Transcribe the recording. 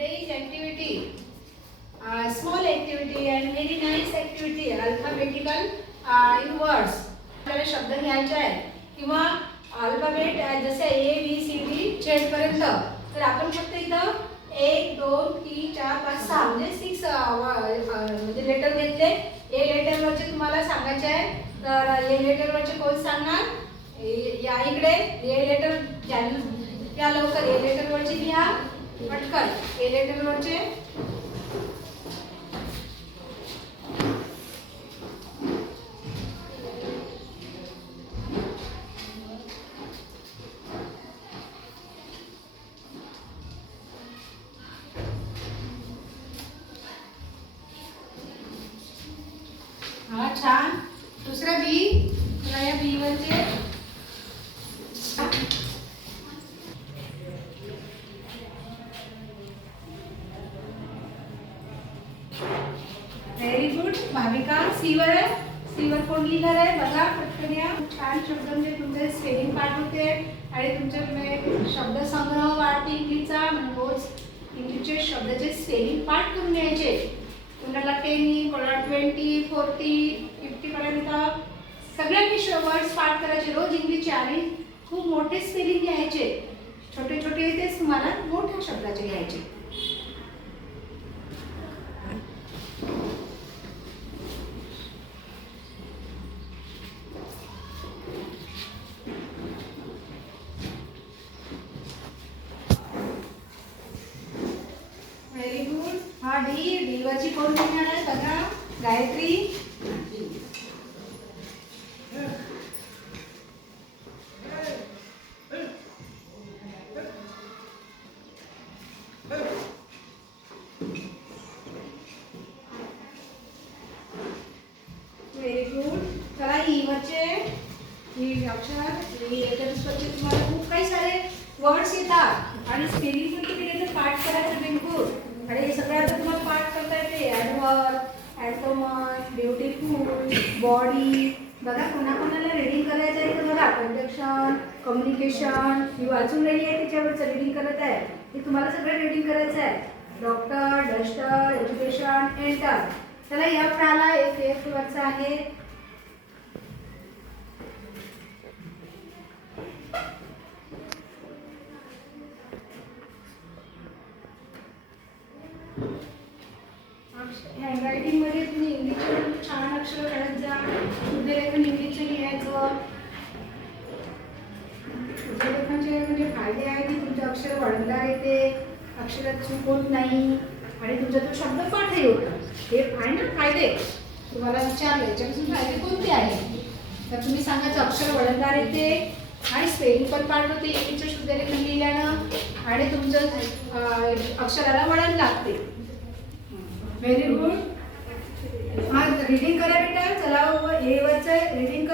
Today's activity, small activity and very nice activity, alphabetical in words. आपल्याला शब्द घ्यायचे आहे किंवा अल्फाबेट जसे A B C D Z पर्यंत. तर आपण फक्त इथं 1 2 3 4 5 6 म्हणजे 6 म्हणजे लेटर घेतले. ए लेटर वरचे तुम्हाला सांगायचे आहे. तर ए लेटर वरचे कोण सांगणार? या इकडे ए लेटर या लवकर ए लेटर वरचे लिहा पटकन. ए लेटर वरचे हा छान. दुसरा बी, या बी वरचे व्हेरी गुड. भाविका सी वर आहे. सी वर कोण लिहिणार आहे बघा पटकन या. छान शब्द म्हणजे तुमचे स्पेलिंग पाठ होते आणि तुमचे शब्द संग्रह वाढते इंग्लिशचा. रोज इंग्लिशचे शब्दाचे स्पेलिंग पाठ करून घ्यायचे. कोणाला 10 कोणाला 20 40 50 पर्यंत सगळ्यांनी वर्ड्स पाठ करायचे रोज इंग्लिशचे आणि खूप मोठे स्पेलिंग घ्यायचे. छोटे छोटे तेच तुम्हाला मोठ्या शब्दाचे घ्यायचे. Very good. हा डी, डी वरची कोण लिहिणार आहे बघा? गायत्री. Very good. चला ई वरचे ई अक्षर ई लेटर्स वरचे तुम्हाला खूप काही सारे वर्ड्स येतात आणि स्पेलिंग पण तुम्ही त्याचं पाठ करायचं बिलकुल. आणि हे सगळं आता तुम्हाला पाठ करता येते. Adverb, autumn, beautiful, body. बघा कोणाकोणाला रीडिंग करायचं आहे तर बघा. कंजक्शन, कम्युनिकेशन ही वाचून राहिली आहे त्याच्यावरचं रीडिंग करत आहे. हे तुम्हाला सगळं रीडिंग करायचं आहे. Doctor, duster, education, enter. चला एफ आला. एफ वरचा आहे. हँडरायटिंग मध्ये तुम्ही इंग्लिशचे छान अक्षर काढत जा. शुद्धलेखन इंग्लिशचे लिहायचं. शुद्धलेखनचे म्हणजे फायदे आहे की तुमचे अक्षर वळणदार येते, अक्षरात चूक होत नाही आणि तुमचा तो शब्द पाठही होतो. हे आहे ना फायदे. तुम्हाला विचारलं याच्यापासून फायदे कोणते आहे तर तुम्ही सांगायचं अक्षर वळणदार येते आणि स्पेलिंग पण पाठ होते इंग्लिशचं शुद्धलेखन लिहिल्यानं आणि तुमचं अक्षराला वळण लागते. Very good. हा रीडिंग करा बेटा. चला ए वरचं रीडिंग